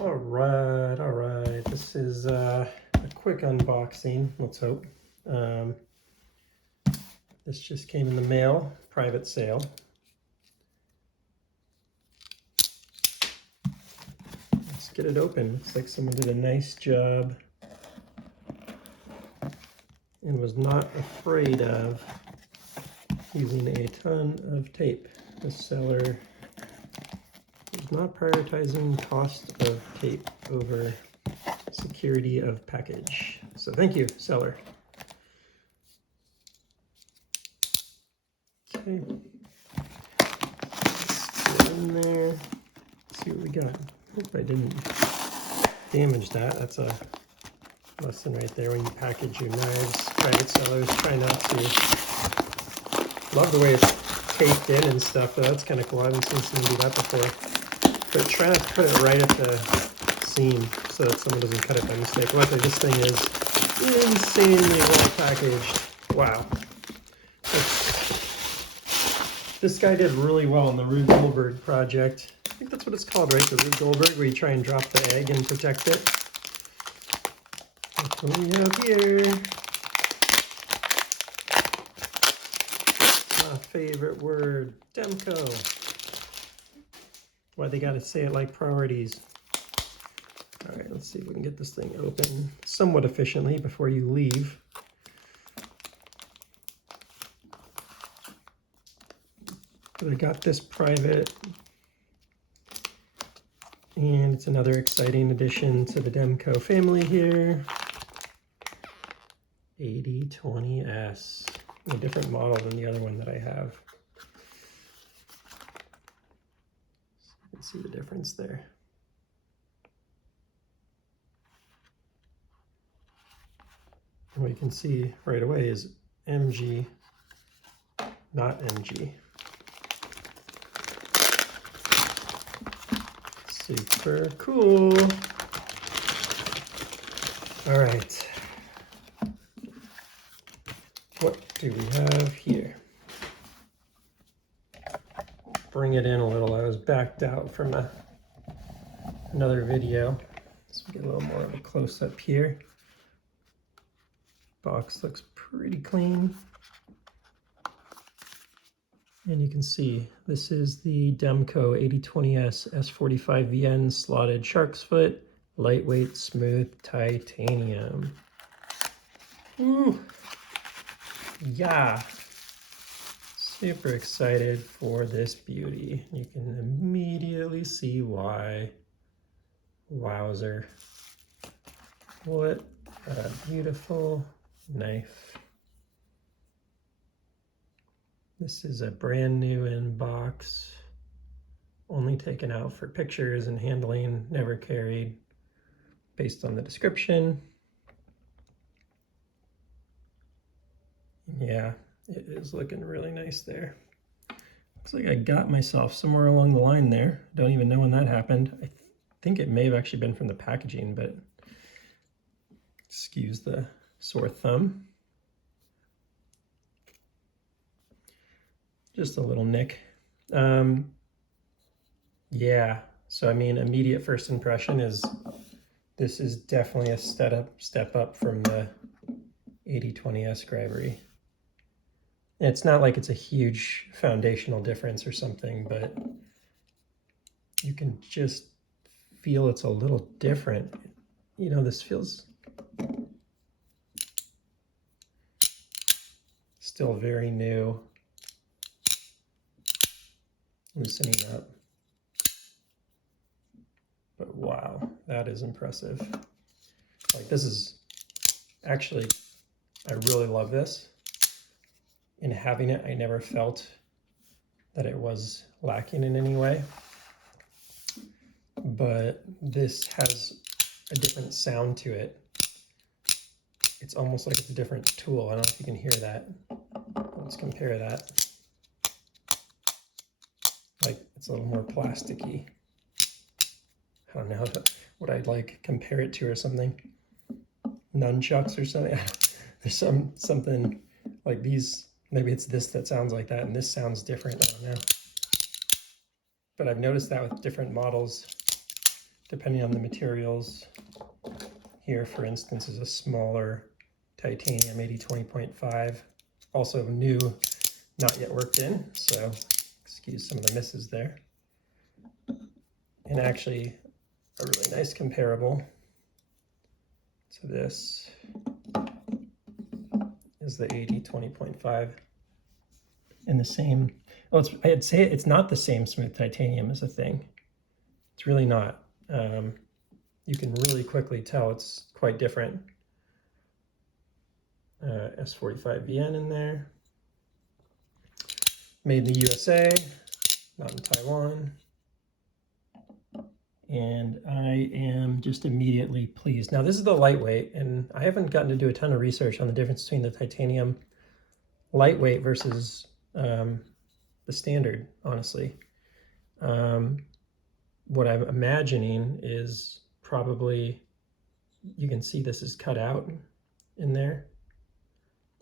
All right. This is a quick unboxing, let's hope. This just came in the mail, private sale. Let's get it open. Looks like someone did a nice job and was not afraid of using a ton of tape. The seller is not prioritizing cost of tape over security of package. So thank you, seller. Okay, let's get in there. Let's see what we got. Hope I didn't damage that. That's a lesson right there. When you package your knives, private sellers try not to. Love the way it's taped in and stuff, though. That's kind of cool. I haven't seen someone do that before. But try not to put it right at the seam so that someone doesn't cut it by mistake. Luckily, this thing is insanely well packaged. Wow. This guy did really well on the Rube Goldberg project. I think that's what it's called, right? The Rube Goldberg, where you try and drop the egg and protect it. That's what we have here. My favorite word, Demko. Why they gotta say it like priorities. All right, let's see if we can get this thing open somewhat efficiently before you leave. But I got this private, and it's another exciting addition to the Demko family here. AD20S, a different model than the other one that I have. So you can see the difference there. And what you can see right away is MG, not MG. Super cool. All right. What do we have here? Bring it in a little. I was backed out from another video. So we get a little more of a close-up here. Box looks pretty clean. And you can see this is the Demko AD20S S45VN slotted shark's foot, lightweight, smooth titanium. Ooh, yeah. Super excited for this beauty. You can immediately see why. Wowzer. What a beautiful knife. This is a brand new in box, only taken out for pictures and handling, never carried, based on the description. Yeah, it is looking really nice there. Looks like I got myself somewhere along the line there. Don't even know when that happened. I think it may have actually been from the packaging, but excuse the sore thumb. Just a little nick. Yeah, so I mean, immediate first impression is this is definitely a step up from the AD20S Greibery. It's not like it's a huge foundational difference or something, but you can just feel it's a little different. You know, this feels still very new. Loosening up. But wow, that is impressive. Like, this is actually, I really love this. In having it, I never felt that it was lacking in any way. But this has a different sound to it. It's almost like it's a different tool. I don't know if you can hear that. Let's compare that. Like, it's a little more plasticky. I don't know what I'd like compare it to or something. Nunchucks or something. There's something like these. Maybe it's this that sounds like that, and this sounds different. I don't know. But I've noticed that with different models depending on the materials. Here, for instance, is a smaller titanium 8020.5, also new, not yet worked in, so excuse some of the misses there. And actually, a really nice comparable to this is the 8020.5 in the same, well, I'd say it's not the same smooth titanium as a thing. It's really not. You can really quickly tell it's quite different. S45VN in there. Made in the USA, not in Taiwan. And I am just immediately pleased. Now this is the lightweight, and I haven't gotten to do a ton of research on the difference between the titanium lightweight versus the standard, honestly. What I'm imagining is probably, you can see this is cut out in there.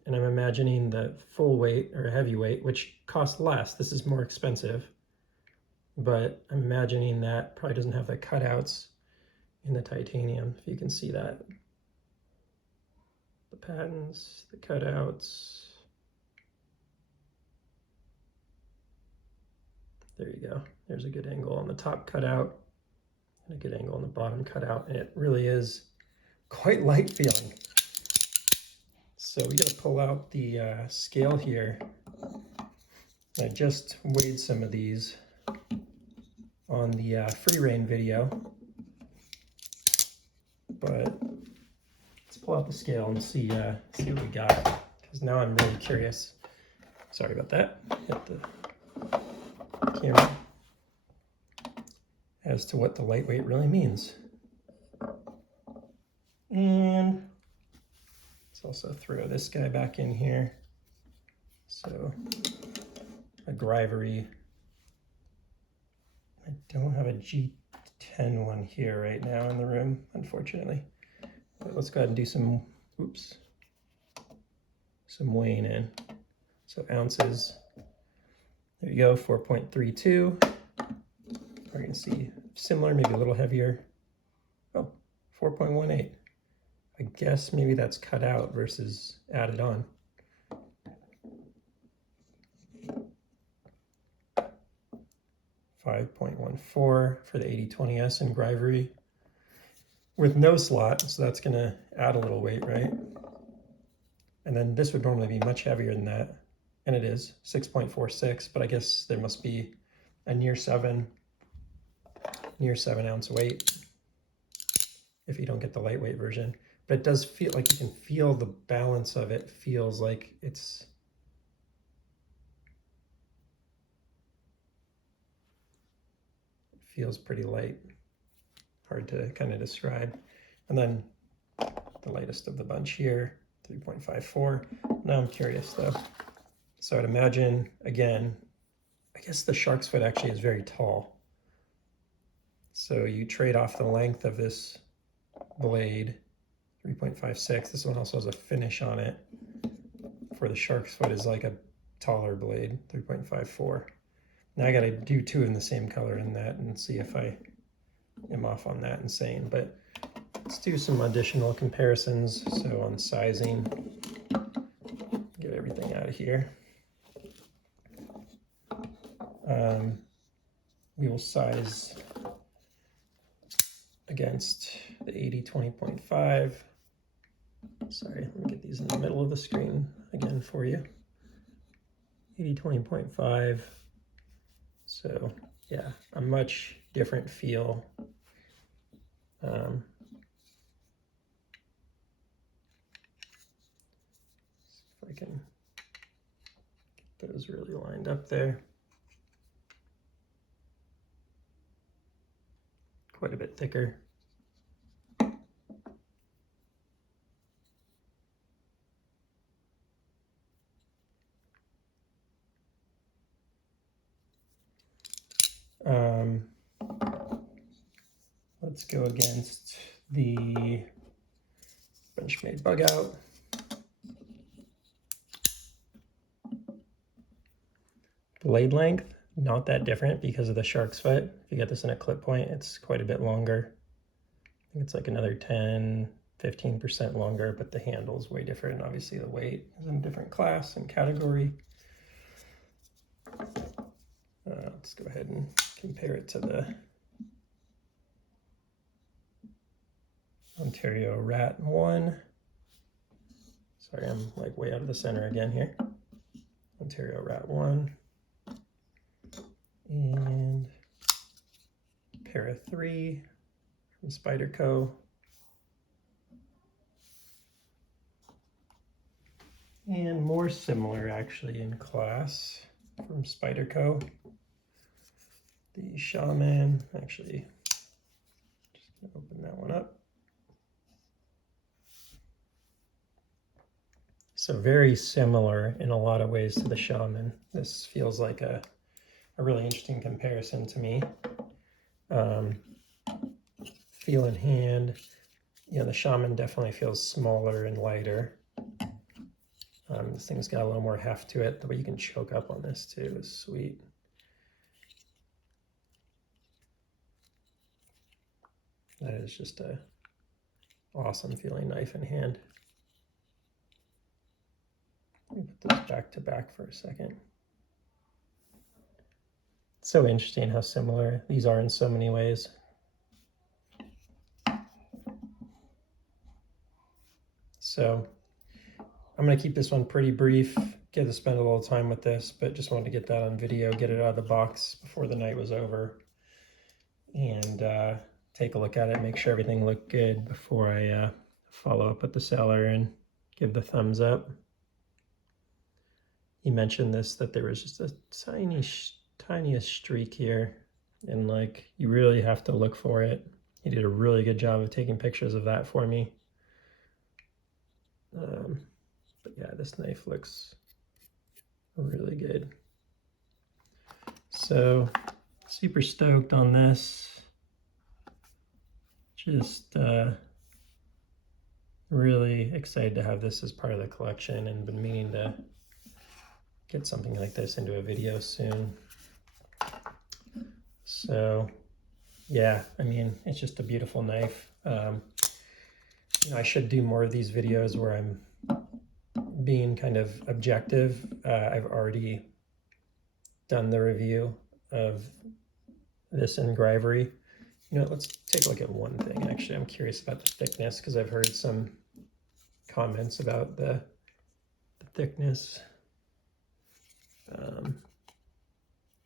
And I'm imagining the full weight or heavyweight, which costs less. This is more expensive. But I'm imagining that probably doesn't have the cutouts in the titanium, if you can see that. The patents, the cutouts. There you go. There's a good angle on the top cutout and a good angle on the bottom cutout. And it really is quite light feeling. So we got to pull out the scale here. I just weighed some of these on the free reign video, but let's pull out the scale and see what we got, because now I'm really curious. Sorry about that. Hit the camera. As to what the lightweight really means. And let's also throw this guy back in here. So a Grivery. I don't have a G10 one here right now in the room, unfortunately. But let's go ahead and do some, some weighing in. So ounces, there you go, 4.32. We're gonna see similar, maybe a little heavier. Oh, 4.18. I guess maybe that's cut out versus added on. 5.14 for the 8020S in Grivery with no slot, so that's gonna add a little weight, right? And then this would normally be much heavier than that, and it is 6.46, but I guess there must be a near 7 ounce weight if you don't get the lightweight version. But it does feel like you can feel the balance of it. Feels like it feels pretty light. Hard to kind of describe. And then the lightest of the bunch here, 3.54. Now I'm curious though. So I'd imagine, again, I guess the shark's foot actually is very tall. So you trade off the length of this blade, 3.56. This one also has a finish on it. For the shark's foot is like a taller blade, 3.54. Now I gotta do two in the same color in that and see if I am off on that and saying, but let's do some additional comparisons. So on sizing, get everything out of here. We will size against the 8020.5. Sorry, let me get these in the middle of the screen again for you. 8020.5. So yeah, a much different feel. See if I can get those really lined up there. Quite a bit thicker. Let's go against the Benchmade Bug Out. Blade length, not that different because of the shark's foot. If you get this in a clip point, it's quite a bit longer. think it's like another 10-15% longer, but the handle's way different. Obviously the weight is in a different class and category. Let's go ahead and compare it to the Ontario Rat 1. Sorry, I'm like way out of the center again here. Ontario Rat 1. And Para 3 from Spyderco. And more similar actually in class from Spyderco. The Shaman, actually, just gonna open that one up. So very similar in a lot of ways to the Shaman. This feels like a really interesting comparison to me. Feel in hand, you know, the Shaman definitely feels smaller and lighter. This thing's got a little more heft to it. The way you can choke up on this too is sweet. That is just a awesome feeling knife in hand. Let me put this back to back for a second. It's so interesting how similar these are in so many ways. So I'm going to keep this one pretty brief, get to spend a little time with this, but just wanted to get that on video, get it out of the box before the night was over, and take a look at it, make sure everything looked good before I follow up with the seller and give the thumbs up. He mentioned this, that there was just a tiniest streak here, and like you really have to look for it. He did a really good job of taking pictures of that for me. But yeah, this knife looks really good. So super stoked on this. Just really excited to have this as part of the collection, and been meaning to get something like this into a video soon. So yeah, I mean, it's just a beautiful knife. You know, I should do more of these videos where I'm being kind of objective. I've already done the review of this engravery. You know, let's take a look at one thing. Actually, I'm curious about the thickness because I've heard some comments about the thickness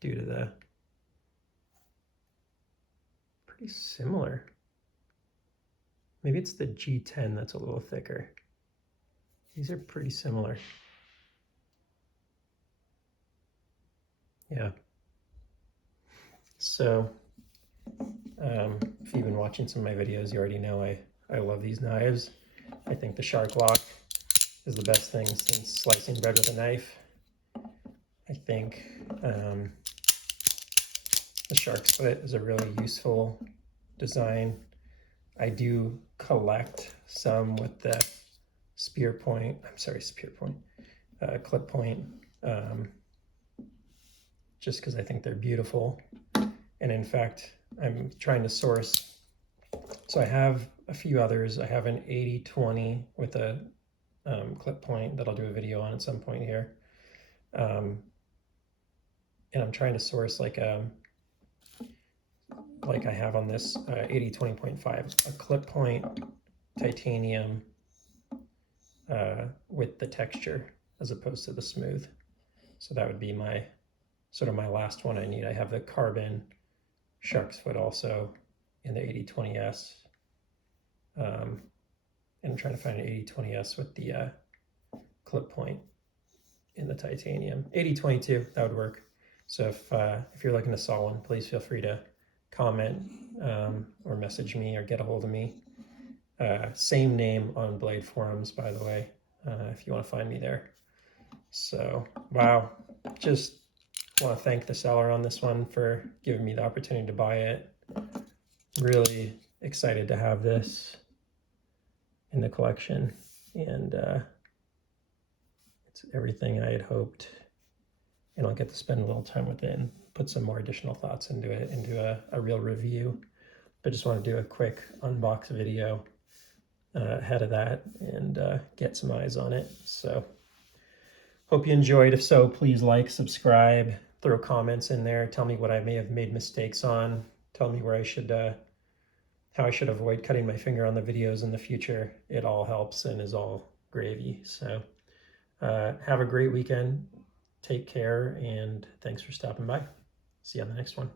due to the pretty similar. Maybe it's the G10 that's a little thicker. These are pretty similar. Yeah. So if you've been watching some of my videos, you already know I love these knives. I think the Shark Lock is the best thing since slicing bread with a knife. I think the Shark's Foot is a really useful design. I do collect some with the clip point, just because I think they're beautiful. And in fact, I'm trying to source, so I have a few others. I have an 80-20 with a clip point that I'll do a video on at some point here. And I'm trying to source like I have on this 80-20.5, a clip point titanium with the texture as opposed to the smooth. So that would be my sort of my last one I need. I have the carbon Shark's Foot also in the 80-20S. And I'm trying to find an 80-20S with the clip point in the titanium. 80-22, that would work. So if you're looking to saw one, please feel free to comment or message me or get a hold of me. Same name on Blade Forums, by the way, if you want to find me there. So, wow, just want to thank the seller on this one for giving me the opportunity to buy it. Really excited to have this in the collection, and it's everything I had hoped, and I'll get to spend a little time with it and put some more additional thoughts into it, into a real review. but just want to do a quick unbox video ahead of that and get some eyes on it. So hope you enjoyed. If so, please like, subscribe, throw comments in there. Tell me what I may have made mistakes on. Tell me where I should, how I should avoid cutting my finger on the videos in the future. It all helps and is all gravy. So have a great weekend. Take care, and thanks for stopping by. See you on the next one.